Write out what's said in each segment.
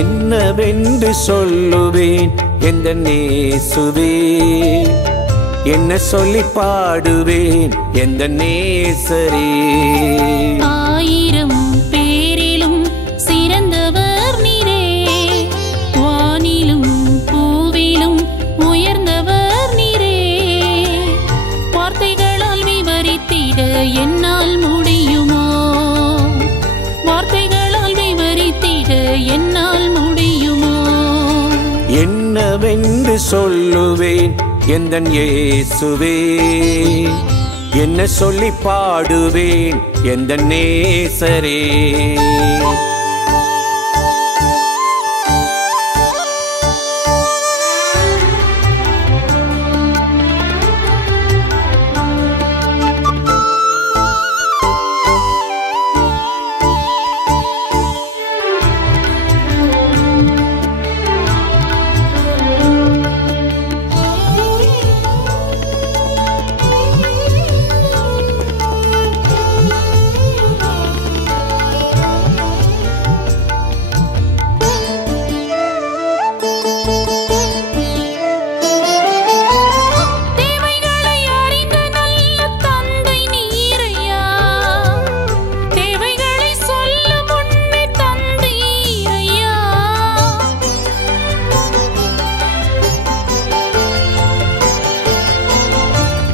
என்னவென்று சொல்லுவேன் எந்தன் இயேசுவே, என்ன சொல்லி பாடுவேன் எந்தன் நேசரே. ஆயிரம் பேரிலும் சிறந்தவர் நீரே, வானிலும் பூவிலும் உயர்ந்தவர் நீரே. வார்த்தைகளால் விவரித்திட என்னால் முடியுமோ? வார்த்தைகளால் விவரித்திட என்னால் முடியுமோ? என்னவென்று சொல்லுவேன் எந்தன் இயேசுவே, என்ன சொல்லி பாடுவேன் எந்தன் நேசரே.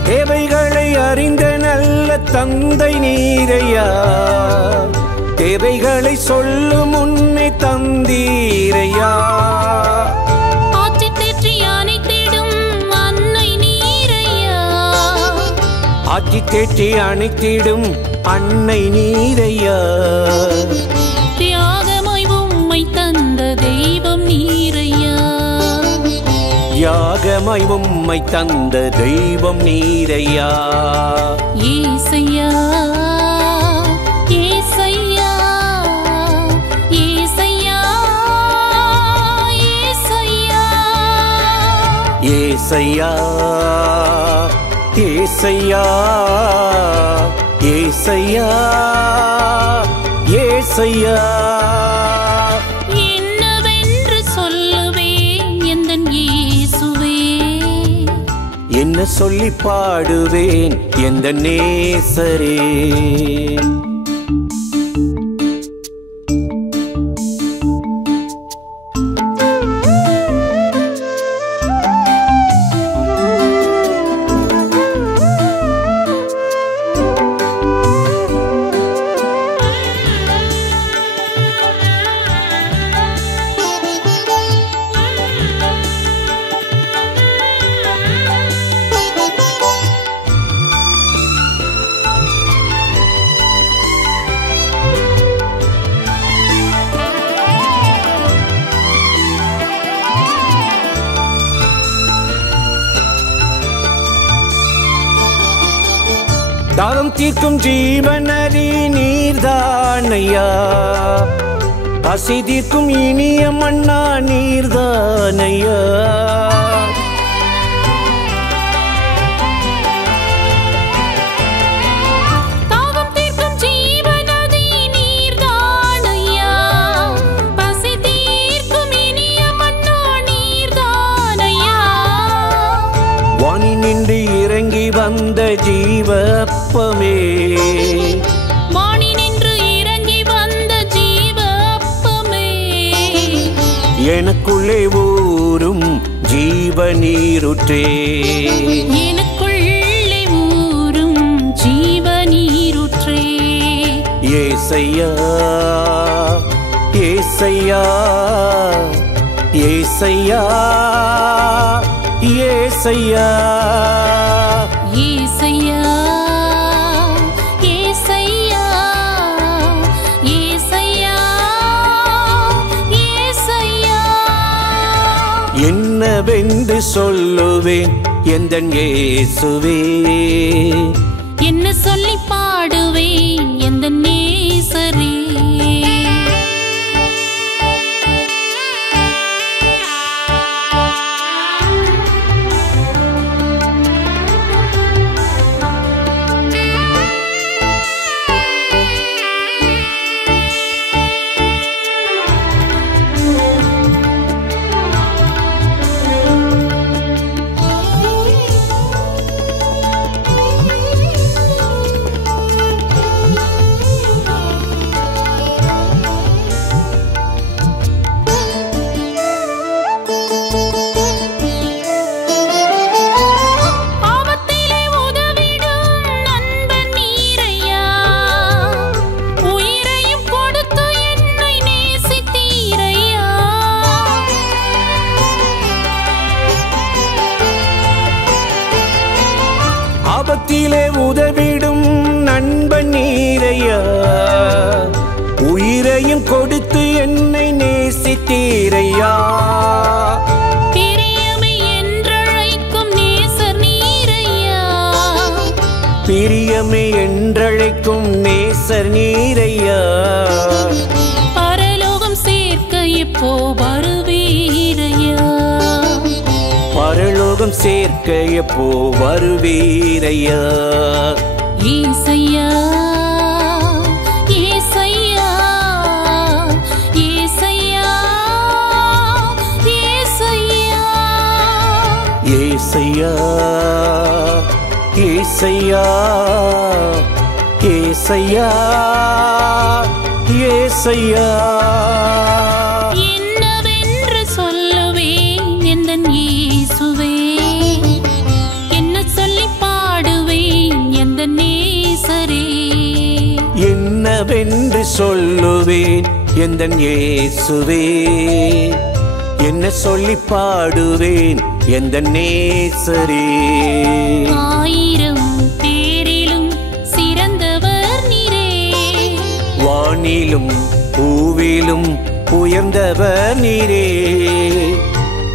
தேவைகளை அறிந்த நல்ல தந்தை நீரையா, தேவைகளை சொல்லும் முன்னே தந்தீரையா. ஆற்றி தேற்றி அணைத்திடும் அன்னை நீரையா, ஆற்றி தேற்றி அணைத்திடும் அன்னை நீரையா. தியாகமாய் உம்மை தந்த தெய்வம் நீரையா, தியாகமாய் உம்மை தந்த தெய்வம் நீரையா. ஏசையா ஏசையா ஏசையா ஏசையா ஏசையா ஏசையா ஏசையா ஏசையா. என்னவென்று சொல்லுவேன் எந்தன் இயேசுவே, என்ன சொல்லி பாடுவேன் எந்தன் நேசரே. தாகம் தீர்க்கும் ஜீவனரி நீர்தானையா, பசி தீர்க்கும் இனிய மன்னா நீர்தானையா. தாகம் தீர்க்கும் ஜீவநதி நீர்தானையா, பசி தீர்க்கும் இனிய மன்னா நீர்தானையா. வானி நின்று இறங்கி வந்த ஜீவ அப்பமே, வானி நின்று இறங்கி வந்த ஜீவ அப்பமே. எனக்குள்ளே ஊரும் ஜீவ நீருற்றே, எனக்குள்ளே ஊரும் ஜீவ நீருற்றே. ஏசையா ஏசையா ஏசையா ஏசையா ஏசையா ஏசையா ஏசையா ஏசையா. என்னவென்று சொல்லுவேன் எந்தன் இயேசுவே, என்ன சொல்லி பாடுவேன் எந்தன் நேசரே. ஆபத்திலே உதவிடும் நண்பன் நீரையா, உயிரையும் கொடுத்து என்னை நேசித்தீரையா. பிரியமே என்றழைக்கும் நேசர் நீரையா, பிரியமே என்றழைக்கும் நேசர் நீரையா. பரலோகம் சேர்க்க எப்போ வருவீரையா, பரலோகம் சேர்க்க எப்போ வருவீரையா. ஏசையா ஏசையா ஏசையா ஏசையா ஏசையா ஏசையா ஏசையா ஏசையா. என்னவென்று சொல்லுவேன் எந்தன் இயேசுவே, என்ன சொல்லி பாடுவேன் எந்தன் நேசரே. என்னவென்று சொல்லுவேன் எந்தன் இயேசுவே, என்ன சொல்லி பாடுவேன் எந்தன் நேசரே. ஆயிரம் பேரிலும் சிறந்தவர் நீரே, வானிலும் பூவிலும் உயர்ந்தவர் நீரே.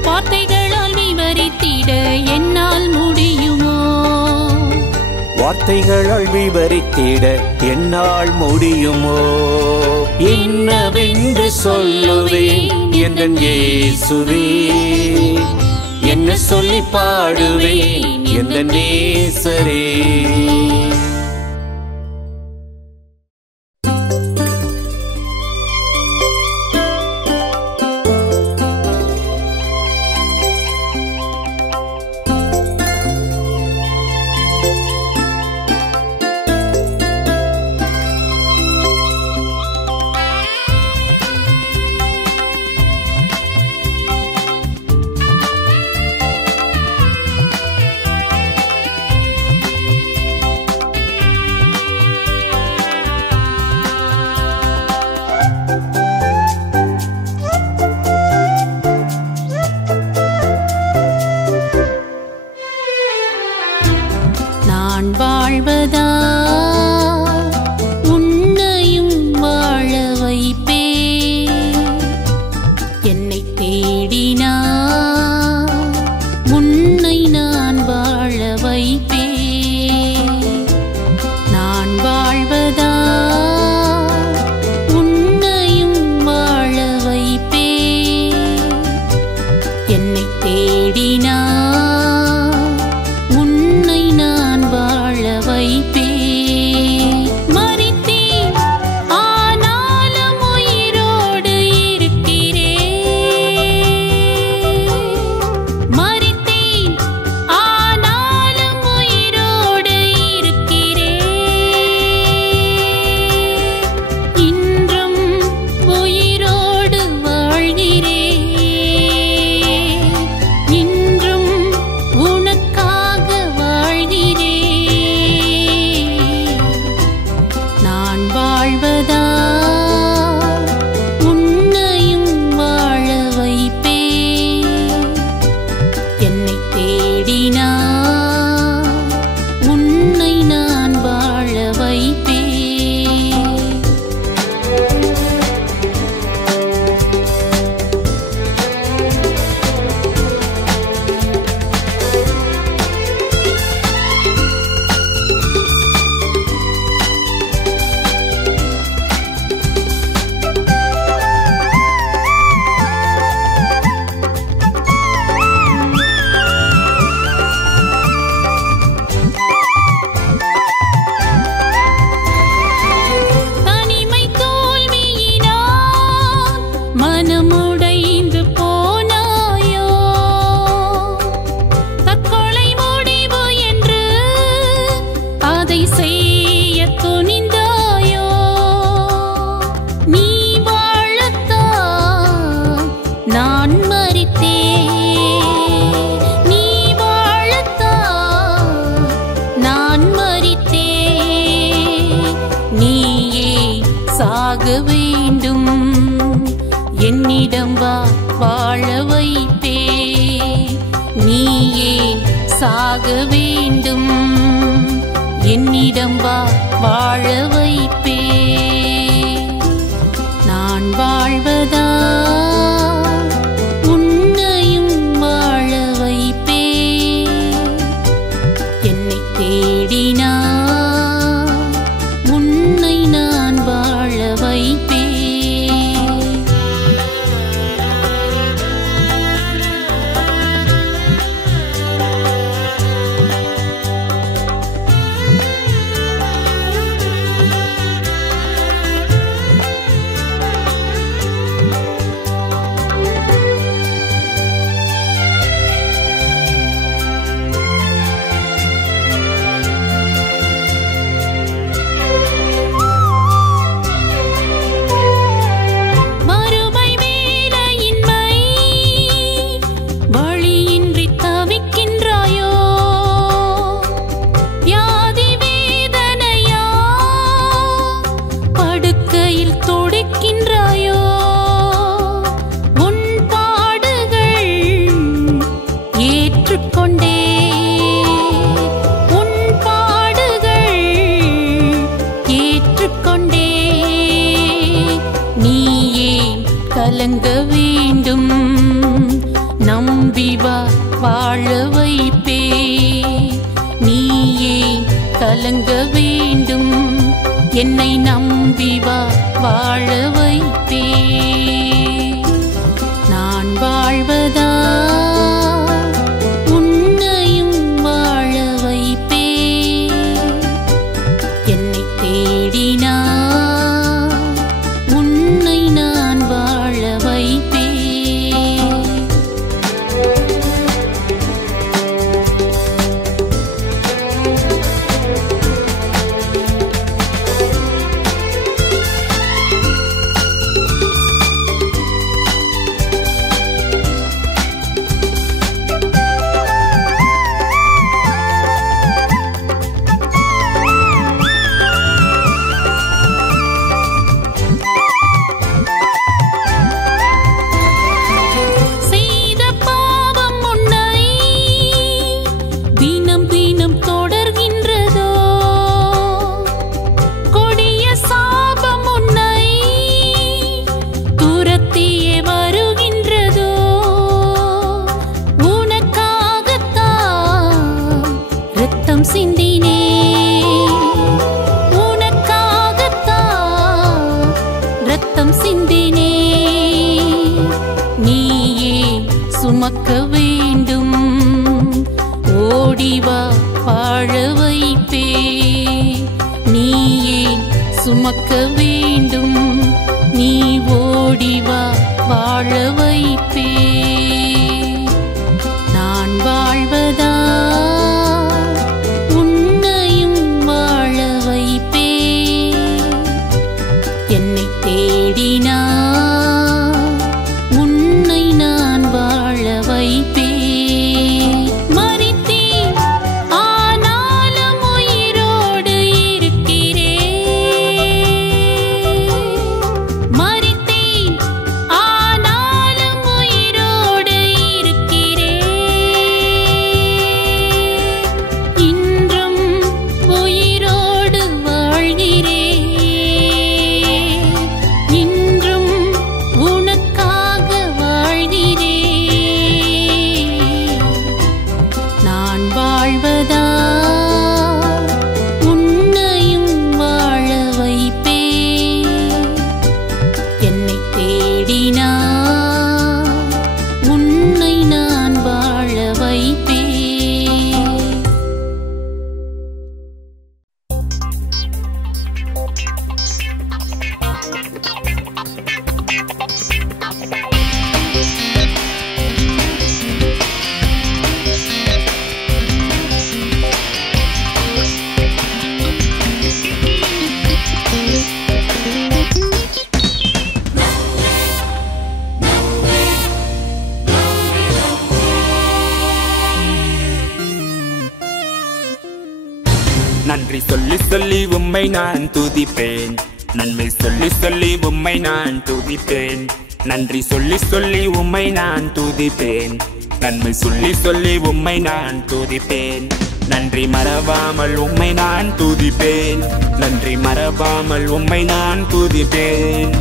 வார்த்தைகளால் விவரித்திட என்னால் முடியுமோ, வார்த்தைகளால் விவரித்திட என்னால் முடியுமோ. என்னவென்று சொல்லுவேன் எந்தன் இயேசுவே, என்ன சொல்லி பாடுவேன் எந்தன் நேசரே. நான் வாழ்வதா உன்னையும் வாழ வைப்பே, என்னை தேடினா உன்னை நான் வாழ வைப்பே. நான் வாழ்வதா உன்னையும் வாழ வைப்பே, என்னை தேடினா உன்னை நான் வாழ வைப்பே. மரித்தேன் ஆனாலும் உயிரோடு இருக்கிறேன், மரித்தேன் ஆனாலும் உயிரோடு இருக்கிறேன். இன்றும் உயிரோடு வாழ்கிறேன், இன்றும் உனக்காக வாழ்கிறேன். நான் வாழ்வதா உன்னையும் வாழ வைப்பே, என்னை தேடினா உன்னை நான் வாழ வைப்பே. தனிமை தோல்வியினால் மனமுடைந்து போனாயோ, தற்கொலை முடிவு என்று அதை செய்ய துணிந்தாயோ. நீ வாழத்தான் நான் மரித்தேன், நீ வாழத்தான் நான் மரித்தேன். நீயே சாக வேண்டும், என்னிடம் வா வாழ வைப்பே. நீயே சாக வேண்டும், என்னிடம் வா வாழ வைப்பே. நான் வாழ்வதா உன்னையும் வாழ வைப்பே. என்னை தேடினா உன்னை நான் வாழ வைப்பே. கலங்க வேண்டும் நம்பி வா வாழ வைப்பே. நீயே கலங்க வேண்டும் என்னை நம்பி வா வாழ வைப்பே. நான் வாழ்வதா உன்னையும் வாழ வைப்பே. என்னை தேடினா உன்னை நான் வாழ வைப்பே. சிந்தினே உனக்காகத்தான் ரத்தம் சிந்தினே. நீயே சுமக்க வேண்டும் ஓடிவா வாழ வைப்பே. நீயே சுமக்க வேண்டும் நீ ஓடிவா வாழ வைப்பே. நான் வாழ்வதா என்னை தேடினா உன்னை நான் வாழ வைப்பே. மரித்தேன் ஆனாலும் உயிரோடு இருக்கிறேன். மரித்தேன் ஆனாலும் உயிரோடு இருக்கிறேன். இன்றும் உயிரோடு வாழ்கிறேன். வாழ்வதா உன்னையும் வாழ வைப்பே. என்னை தேடினா உன்னை நான் வாழ வைப்பே. நன்றி சொல்லி சொல்லி உம்மை நான் துதிப்பேன். நன்மை சொல்லி சொல்லி உம்மை நான் துதிப்பேன். நன்றி சொல்லி சொல்லி உம்மை நான் துதிப்பேன். நன்மை சொல்லி சொல்லி உம்மை நான் துதிப்பேன். நன்றி மறவாமல் உம்மை நான் துதிப்பேன். நன்றி மறவாமல் உம்மை நான் துதிப்பேன்.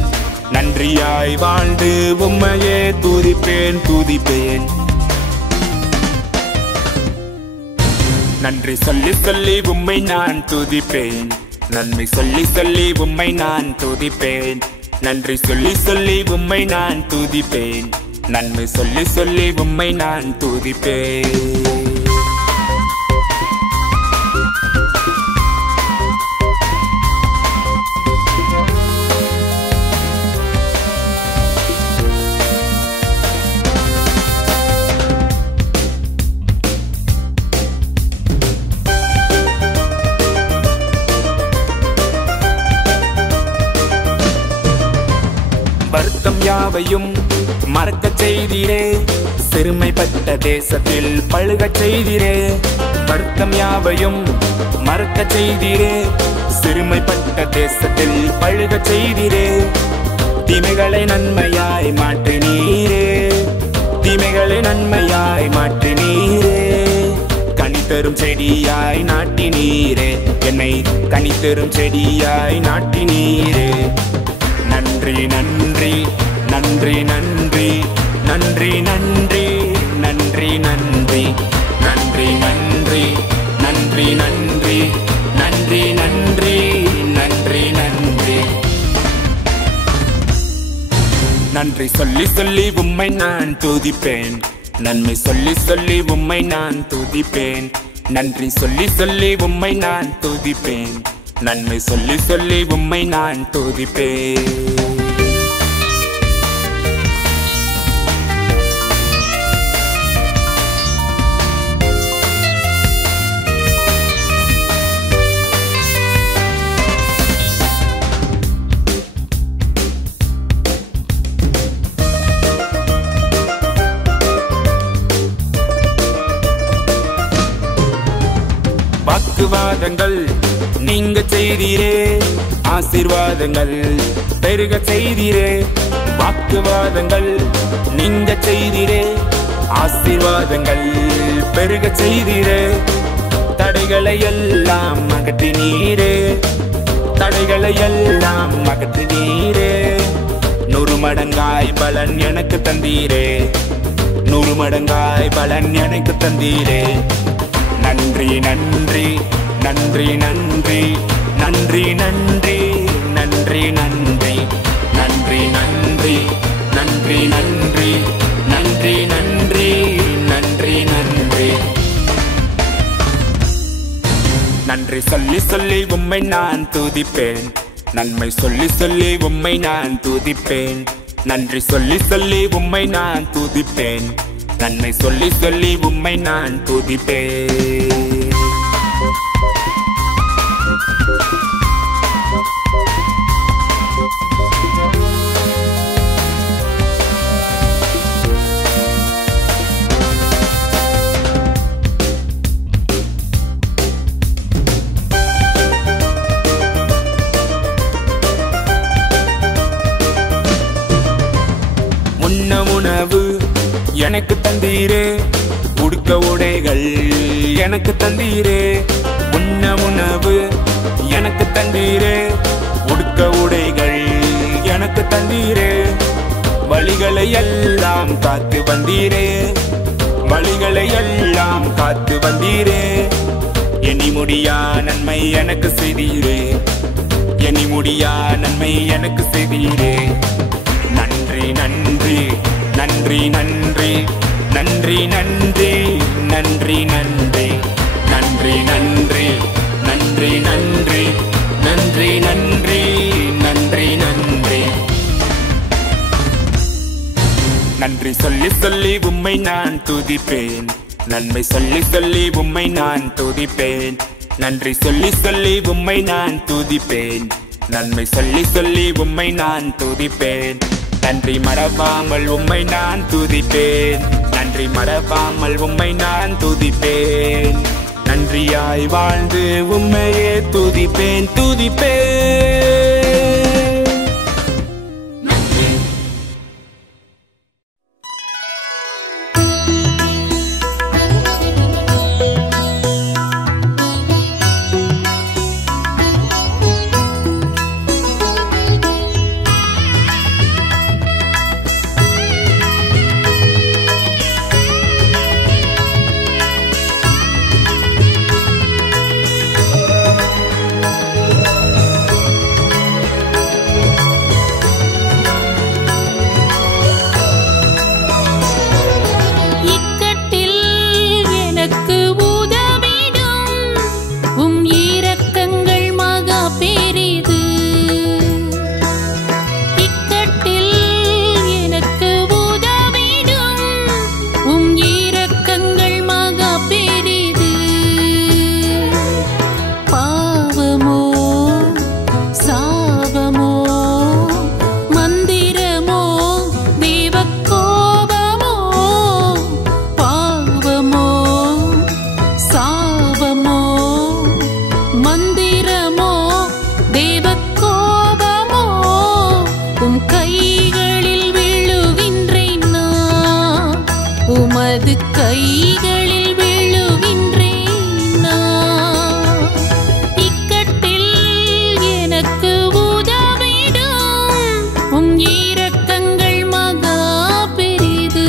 நன்றியாய் வாழ்ந்து உம்மையே துதிப்பேன் துதிப்பேன். நன்றி சொல்லி சொல்லி உம்மை நான் துதிப்பேன். நன்மை சொல்லி சொல்லி உம்மை நான் துதிப்பேன். நன்றி சொல்லி சொல்லி உம்மை நான் துதிப்பேன். நன்மை சொல்லி சொல்லி உம்மை நான் துதிப்பேன். வருத்தம் யாவையும் மறக்கச் செய்தீரே. சிறுமைப்பட்ட தேசத்தில் பழுகச் செய்தீரே. வருத்தம் யாவையும் மறக்கச் செய்தீரே. சிறுமைப்பட்ட தேசத்தில் பழுகச் செய்தீரே. தீமைகளை நன்மையாய் மாற்றினீரே. தீமைகளை நன்மையாய் மாற்றினீரே. கனிதரும் செடியாய் நாட்டினீரே. என்னை கனிதரும் செடியாய் நாட்டினீரே. நன்றி நன்றி நன்றி நன்றி நன்றி நன்றி நன்றி நன்றி நன்றி நன்றி நன்றி நன்றி நன்றி நன்றி நன்றி நன்றி. நன்றி சொல்லி சொல்லி உம்மை நான் துதிப்பேன். நன்மை சொல்லி சொல்லி உம்மை நான் துதிப்பேன். நன்றி சொல்லி சொல்லி உம்மை நான் துதிப்பேன். நன்மை சொல்லி சொல்லி உம்மை நான் துதிப்பேன். வாக்குவாதங்கள் நீங்க செய்தீரே. ஆசீர்வாதங்கள் பெருக செய்தீரே. வாக்குவாதங்கள் நீங்க செய்தீரே. ஆசீர்வாதங்கள் பெருக செய்தீரே. தடைகளை எல்லாம் அகற்றினீரே. தடைகளை எல்லாம் அகற்றினீரே. 100 மடங்காய் பலன் எனக்கு தந்தீரே. 100 மடங்காய் பலன் எனக்கு தந்தீரே. நன்றி நன்றி நன்றி நன்றி நன்றி நன்றி நன்றி நன்றி நன்றி நன்றி நன்றி நன்றி நன்றி நன்றி நன்றி நன்றி. நன்றி சொல்லி சொல்லி உம்மை நான் துதிப்பேன். நன்மை சொல்லி சொல்லி உம்மை நான் துதிப்பேன். நன்றி சொல்லி சொல்லி உம்மை நான் துதிப்பேன். நன்மை சொல்லி சொல்லி உம்மை நான் துதிப்பேன். உண்ண உணவு எனக்கு தந்தீரே. உடுக்க உடைகள் எனக்கு தந்தீரே. உண்ண உணவு எனக்கு தந்தீரே. உடுக்க உடைகள் எனக்கு தந்தீரே. வழிகளை எல்லாம் காத்து வந்தீரே. வழிகளை எல்லாம் காத்து வந்தீரே. எண்ணி முடியா நன்மை எனக்கு செய்தீரே. எண்ணி முடியா நன்மை எனக்கு செய்தீரே. நன்றி நன்றி நன்றி நன்றி நன்றி நன்றி நன்றி நன்றி நன்றி நன்றி நன்றி நன்றி நன்றி நன்றி நன்றி நன்றி. நன்றி சொல்லி சொல்லி உம்மை நான் துதிப்பேன். நன்மை சொல்லி சொல்லி உம்மை நான் துதிப்பேன். நன்றி சொல்லி சொல்லி உம்மை நான் துதிப்பேன். நன்மை சொல்லி சொல்லி உம்மை நான் துதிப்பேன். நன்றி மறவாமல் உம்மை நான் துதிப்பேன். நன்றி மறவாமல் உம்மை நான் துதிப்பேன். நன்றியாய் வாழ்ந்து உம்மையே துதிப்பேன் துதிப்பேன். உமது கைகளில் விழுகின்றேன் நான். இக்கட்டில் எனக்கு உதவிடும் உம் இரக்கங்கள் மகா பெரிது.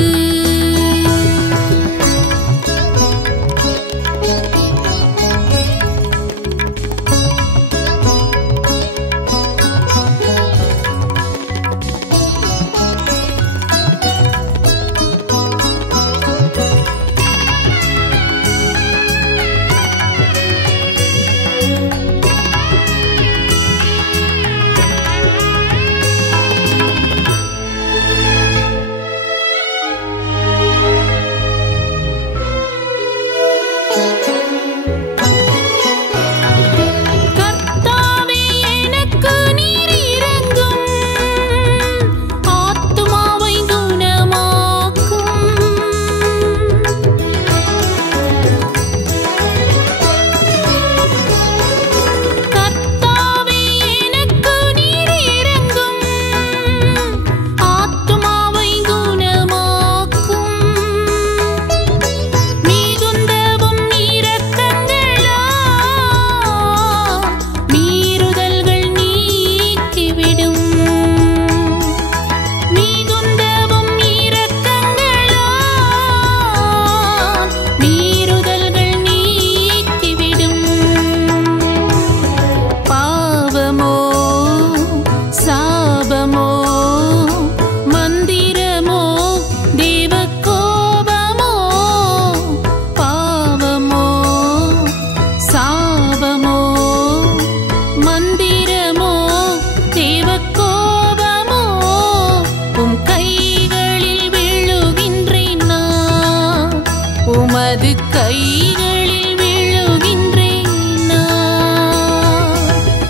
உமது கைகளில் விழுகின்றேன் நான்.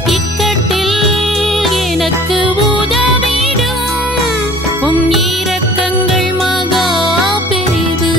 இக்கட்டில் எனக்கு உதவிடும் உம் இரக்கங்கள் மகா பெரிது.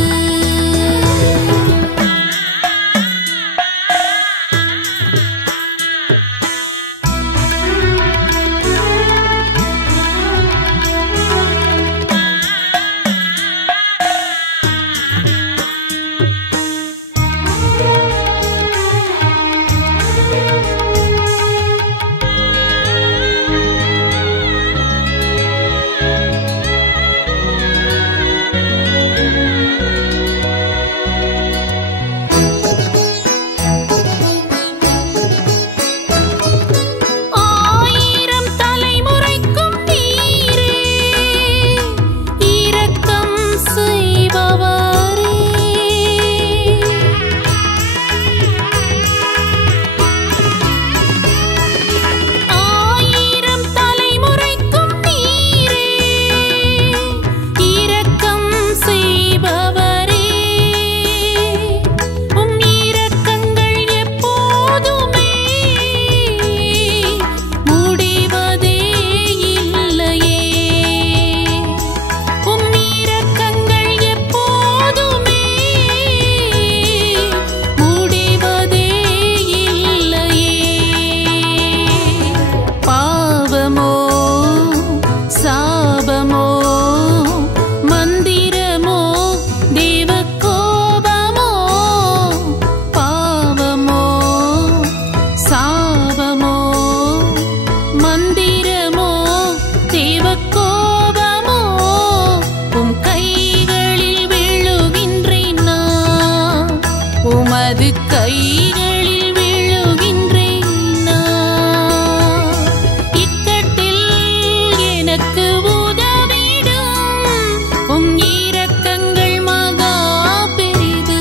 உமது கைகளில் விழுகின்றேன் நான். இக்கட்டில் எனக்கு உதவிடும் உம் இரக்கங்கள் மகா பெரிது.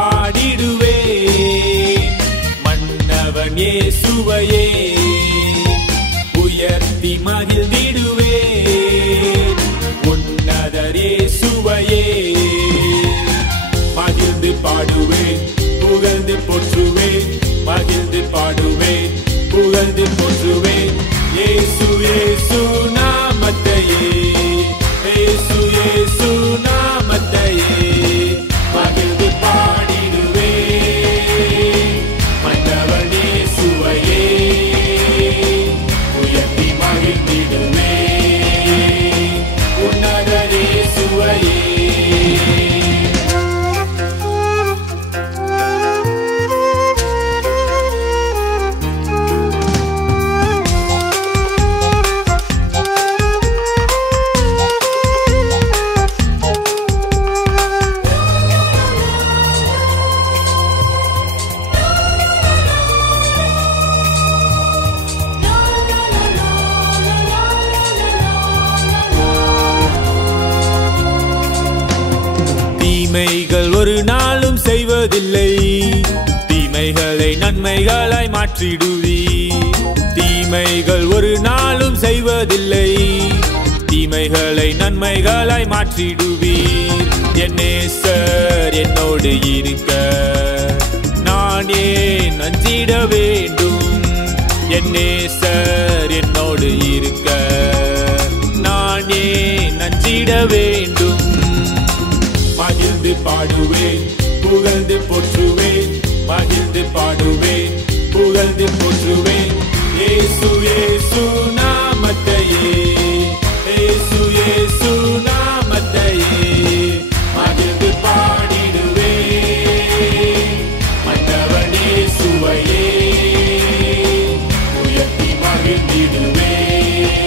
பாடிடுவேன். மன்னவன் இயேசுவையே உயர்த்தி மகிழ்ந்திடுவேன். உன்னதர் இயேசுவையே மகிழ்ந்து பாடுவேன், புகழ்ந்து போற்றுவேன். மகிழ்ந்து பாடுவேன், புகழ்ந்து போற்றுவேன். இயேசு இயேசு நாமத்தையே, இயேசு இயேசு நாமத்தையே மகிழ்ந்து பாடிடுவேன். மன்னவன் இயேசுவையே உயர்த்தி மகிழ்ந்திடுவேன். உன்னதர் இயேசுவையே. தீமைகள் ஒரு நாளும் செய்வதில்லை, தீமைகளை நன்மைகளாய் மாற்றிடுவீர். தீமைகள் ஒரு நாளும் செய்வதில்லை, தீமைகளை நன்மைகளாய் மாற்றிடுவீர். என் நேசர் என்னோடு இருக்க நான் ஏன் அஞ்சிட வேண்டும்? என் நேசர் என்னோடு இருக்க நான் ஏன் அஞ்சிட வேண்டும்? மகிழ்ந்து பாடுவேன், புகழ்ந்து போற்றுவேன். மகிழ்ந்து பாடுவேன், புகழ்ந்து போற்றுவேன். இயேசு இயேசு நாமத்தையே, இயேசு இயேசு நாமத்தையே மகிழ்ந்து பாடிடுவேன். மன்னவன் இயேசுவையே உயர்த்தி மகிழ்ந்திடுவேன்.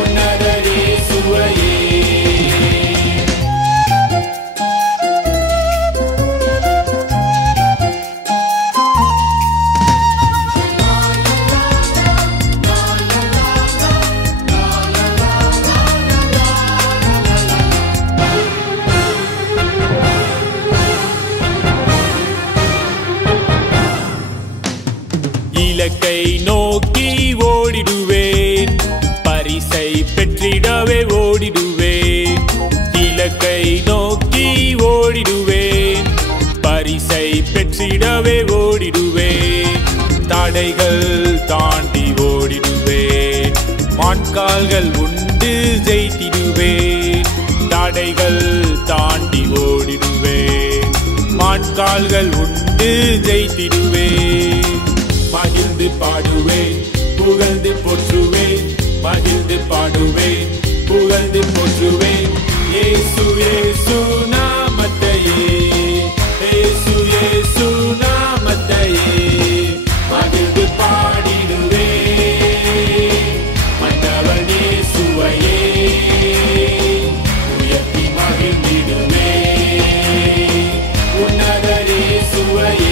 உன்னதர் இயேசுவையே. இலக்கை நோக்கி ஓடிடுவேன், பரிசை பெற்றிடவே ஓடிடுவேன். இலக்கை நோக்கி ஓடிடுவேன், பரிசை பெற்றிடவே ஓடிடுவேன். தடைகள் தாண்டி ஓடிடுவேன், மான்கால்கள் உண்டு ஜெயித்திடுவேன். தடைகள் தாண்டி ஓடிடுவேன், மான்கால்கள் உண்டு ஜெயித்திடுவேன். மகிழ்ந்து பாடுவேன், புகழ்ந்து போற்றுவேன். மகிழ்ந்து பாடுவேன், புகழ்ந்து போற்றுவேன். இயேசு இயேசு நாமத்தையே, இயேசு இயேசு நாமத்தையே மகிழ்ந்து பாடிடுவேன். மன்னவன் இயேசுவையே உயர்த்தி மகிழ்ந்திடுவேன். உன்னதர் இயேசுவையே.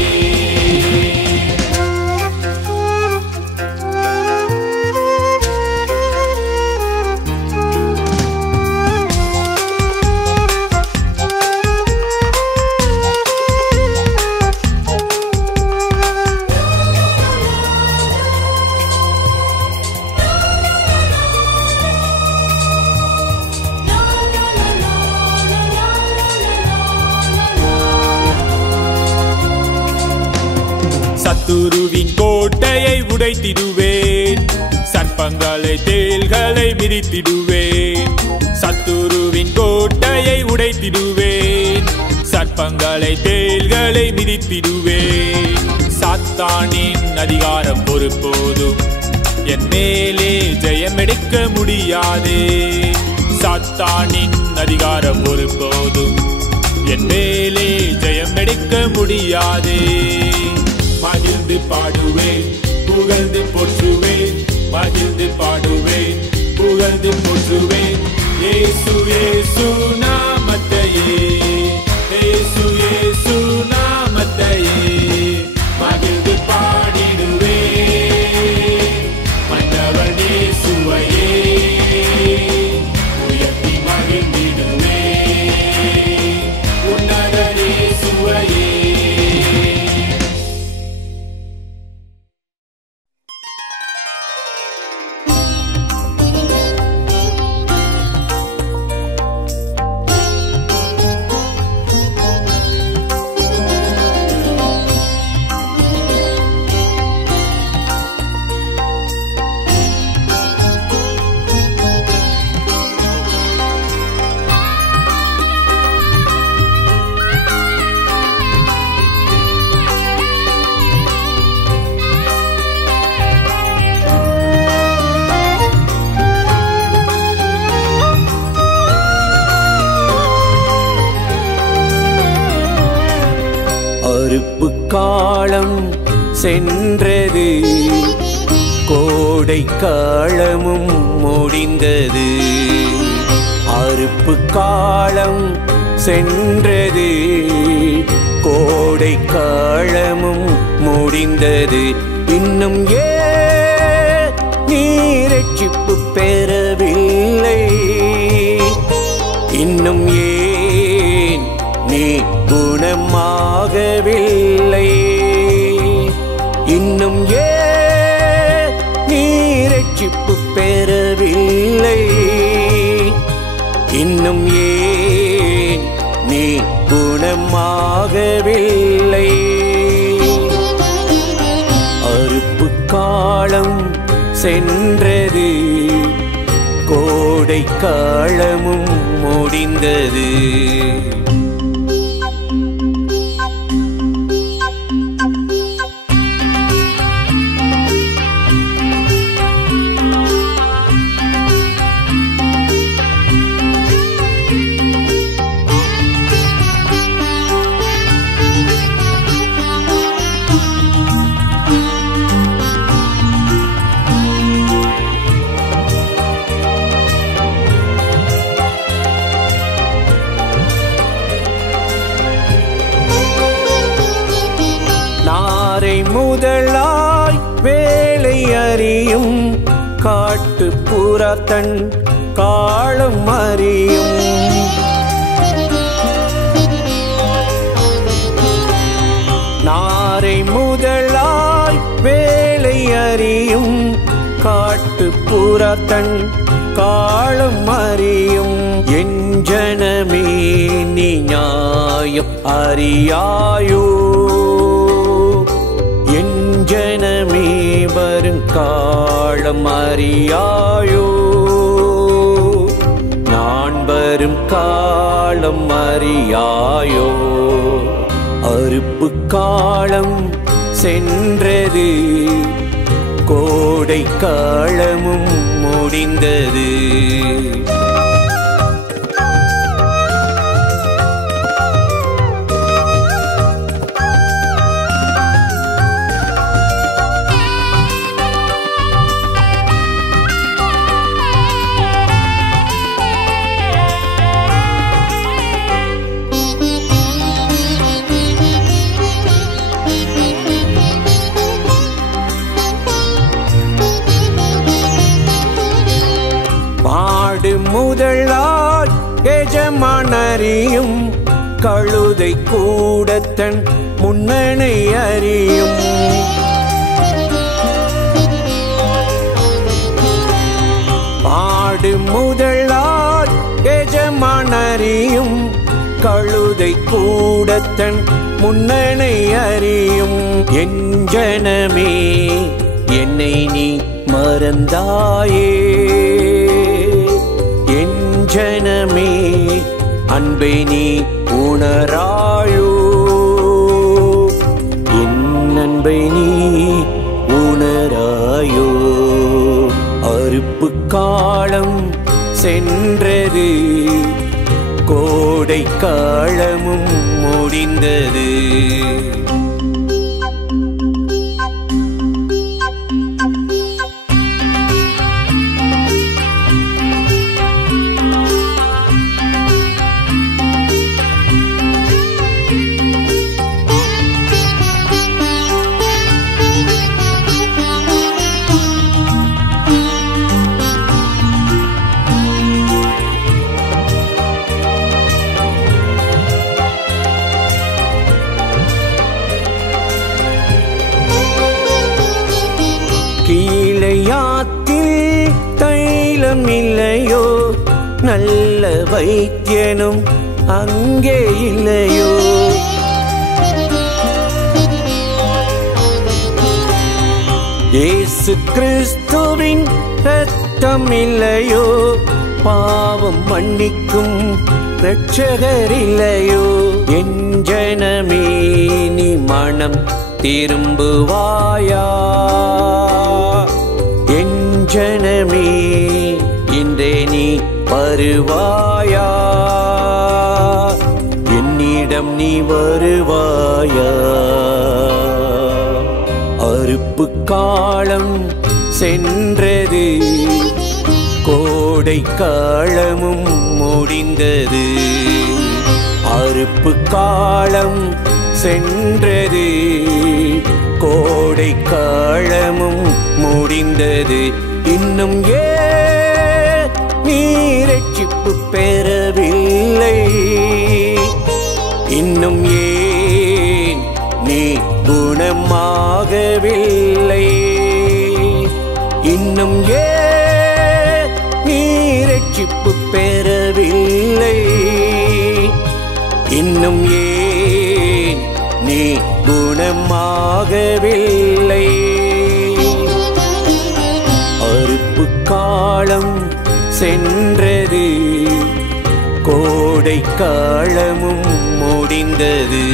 சத்துருவின் கோட்டையை உடைத்திடுவேன், சர்ப்பங்களை தேள்களை மிதித்திடுவேன். சத்துருவின் கோட்டையை உடைத்திடுவேன், சர்ப்பங்களை தேள்களை மிதித்திடுவேன். சாத்தானின் அதிகாரம் ஒருபோதும் என் மேலே ஜெயமெடுக்க முடியாதே. சாத்தானின் அதிகாரம் ஒருபோதும் என் மேலே ஜெயமெடுக்க முடியாதே. மகிழ்ந்து பாடுவேன், புகழ்ந்து போற்றுவேன். மகிழ்ந்து பாடுவேன், புகழ்ந்து போற்றுவேன். இயேசு இயேசு நாமத்தையே, இயேசு இயேசு நாமத்தையே மகிழ்ந்து பாடிடுவேன். மன்னவன் இயேசுவையே உயர்த்தி மகிழ்ந்திடுவேன். உன்னதர் இயேசுவையே. அறுப்பு காலம் சென்றது, கோடை காலமும் முடிந்தது. அறுப்பு காலம் சென்றது, கோடை காலமும் முடிந்தது. இன்னும் ஏன் நீ ரட்சிப்பு பெறவில்லை? இன்னும் ஏன் நீ குணமாகவில்லை? இன்னும் ஏன் நீ ரட்சிப்பு பெறவில்லை? இன்னும் ஏன் நீ குணமாகவில்லை? அறுப்பு காலம் சென்றது, கோடை காலமும் முடிந்தது. முதலாய் வேலை அறியும் காட்டுப்புறத்தன் காலம் அறியும். நாரை முதலாய் வேலை அறியும் காட்டுப்புறத்தன் காலம் அறியும். என் ஜனமே நீ நியாயம் அறியாயோ? என் ஜனமே வருங்காலம் அறியாயோ? நான் வரும் காலம் அறியாயோ? அறுப்பு காலம் சென்றது, கோடை காலமும் முடிந்தது. முதலாய் எஜமானறியும் கழுதை கூடத்தன் முன்னணை அறியும். பாடு முதலாய் எஜமானறியும் கழுதை கூடத்தன் முன்னணை அறியும். என் ஜனமே என்னை நீ மறந்தாயே? என் ஜனமே அன்பை நீ உணராயோ? என் அன்பை நீ உணராயோ? அறுப்பு காலம் சென்றது, கோடை காலமும் முடிந்தது. கீழையாத்தில் தைலம் இல்லையோ? நல்ல வைத்தியனும் அங்கே இல்லையோ? இயேசு கிறிஸ்துவின் இரத்தம் இல்லையோ? பாவம் மன்னிக்கும் இரட்சகர் இல்லையோ? என் ஜனமே நீ மனம் திரும்புவாயா? என் ஜனமே இன்றே நீ வருவாயா? என்னிடம் நீ வருவாயா? அறுப்பு காலம் சென்றது, கோடை காலமும் முடிந்தது. அறுப்பு காலம் சென்றது, கோடை காலமும் முடிந்தது. இன்னும் ஏன் நீ ரட்சிப்பு பெறவில்லை? இன்னும் ஏன் நீ குணமாகவில்லை? இன்னும் ஏன் நீ ரட்சிப்பு பெறவில்லை? இன்னும் ஏன் நீ குணமாகவில்லை? அறுப்பு காலம் சென்றது, கோடை காலமும் முடிந்தது.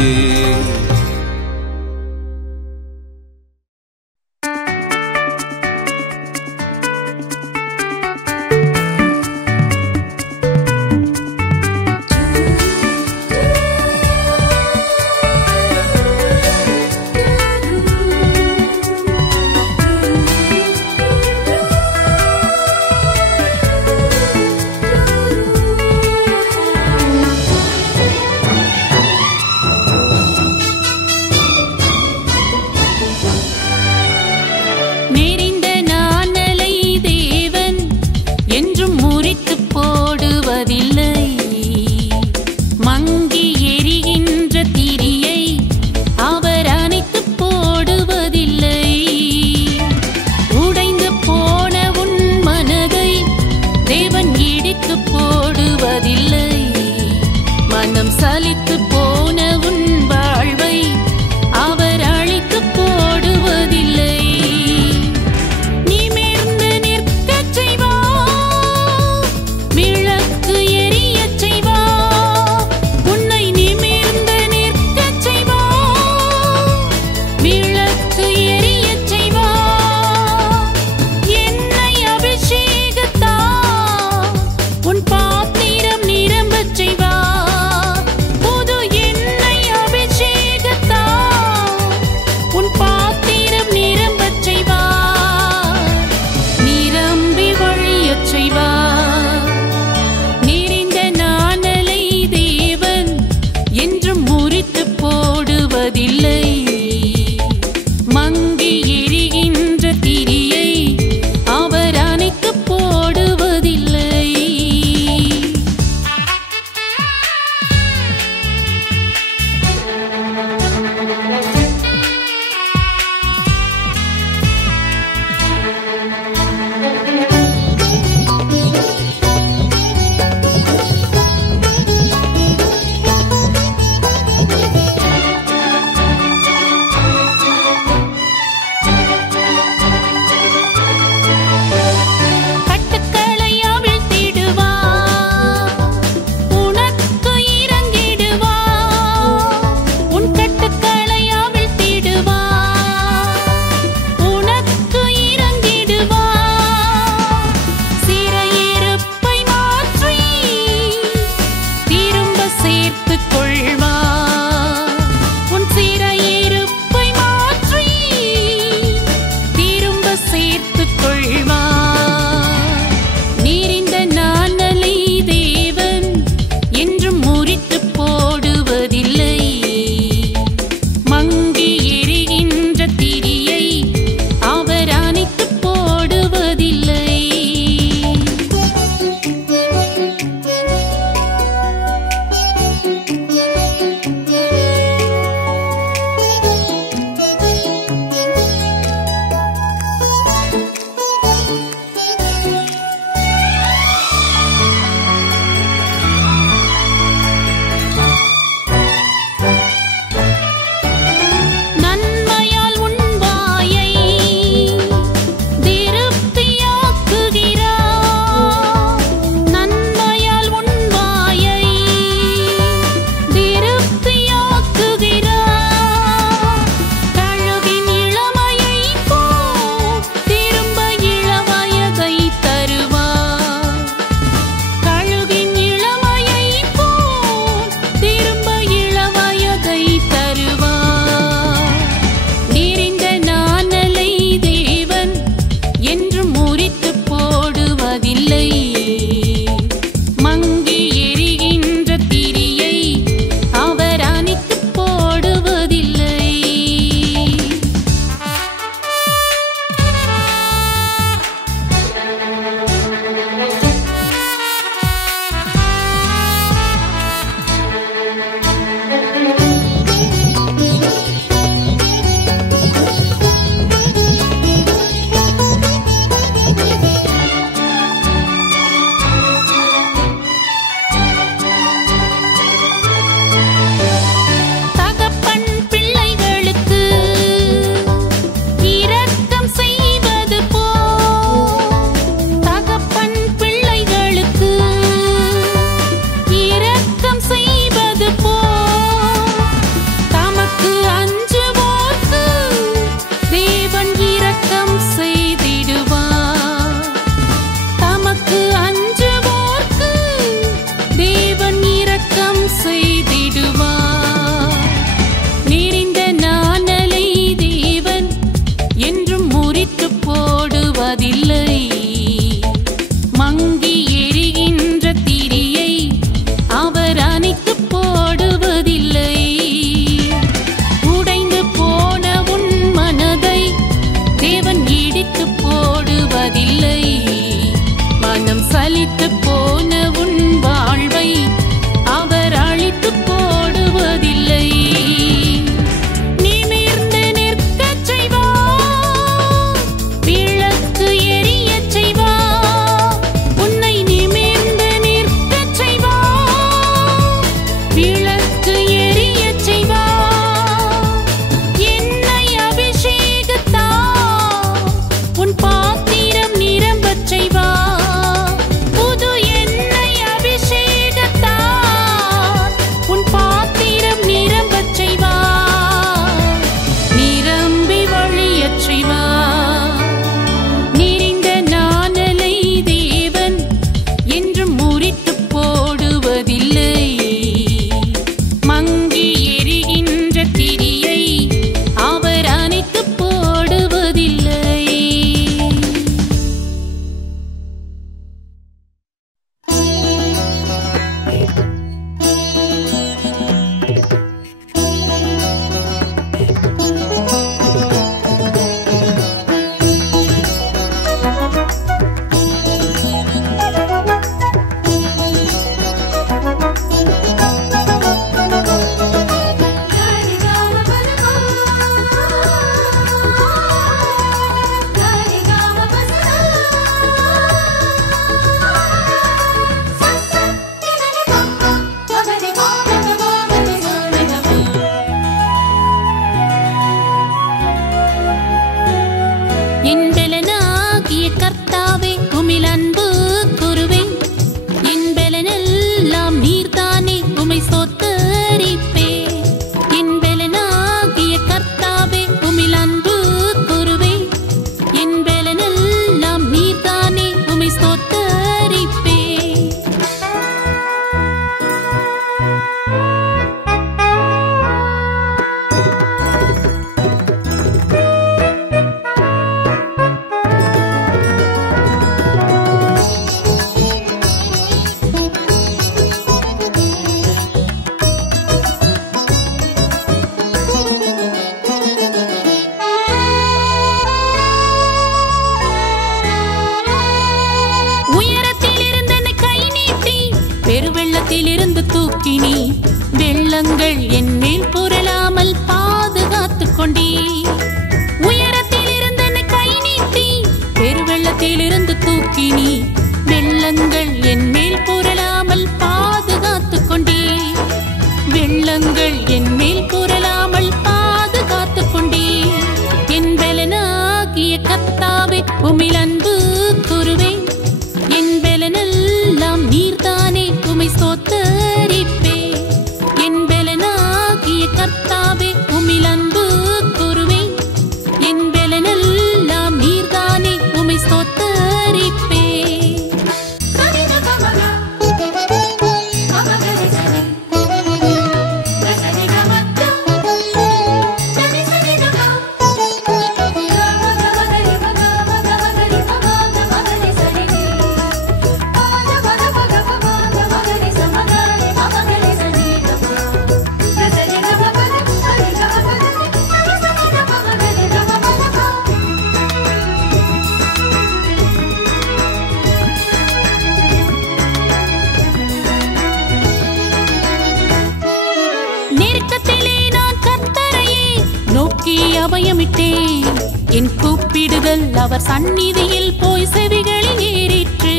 அபயமிட்டேன். என் கூப்பிடுதல் அவர் சந்நிதியில் போய் செவிகளில் ஏறிற்று.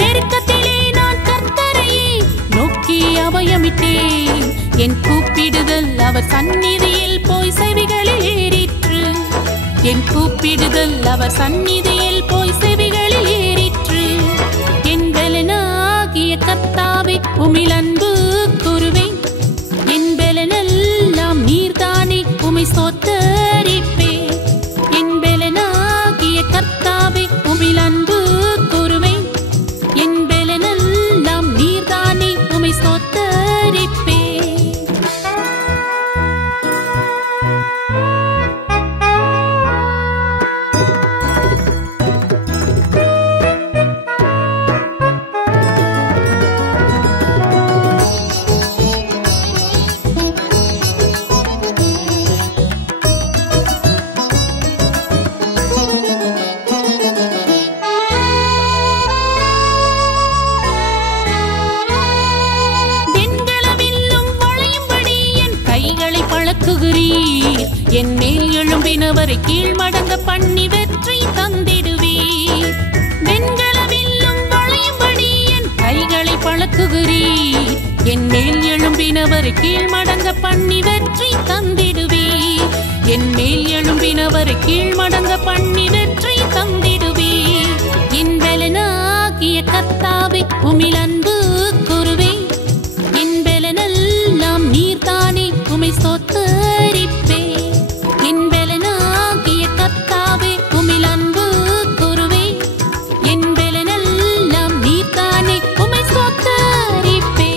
நெருக்கத்திலே நான் கர்த்தரையே நோக்கி அபயமிட்டேன். என் கூப்பிடுதல் அவர் சந்நிதியில் போய் செவிகளில் ஏறிற்று. என் கூப்பிடுதல் அவர் சந்நிதியில் போய் செவிகளில் ஏறிற்று. என் பலனாகிய கர்த்தாவே உம்மில் அன்பு கூறுவேன். என் பலனெல்லாம் நீர்தானே உம்மை ஸ்தோத்தரிப்பேன். என் பலனாகிய கர்த்தாவே உம்மில் அன்பு கூறுவேன். என் பலனெல்லாம் நீர்தானே உம்மை ஸ்தோத்தரிப்பேன். என் மேல் எழும்பினவரை கீழ்மடங்க பண்ணி வெற்றி தந்திடுவீர். வெண்கலவில்லும் வளையும்படி என் கைகளை பழக்குகிறீர். என் மேல் எழும்பினவரை கீழ்மடங்க பண்ணி வெற்றி தந்திடுவீர். என் மேல் எழும்பினவரை கீழ்மடங்க பண்ணி வெற்றி தந்திடுவீர். என் பலனாகிய கர்த்தாவே உம்மில் அன்பு கூறுவேன். என் பலனெல்லாம் நீர்தானே உம்மை ஸ்தோத்தரிப்பேன். என் பலனாகிய கர்த்தாவே உம்மில் அன்பு கூறுவேன். என் பலனெல்லாம் நீர்தானே உம்மை ஸ்தோத்தரிப்பேன்.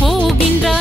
போகின்றார்.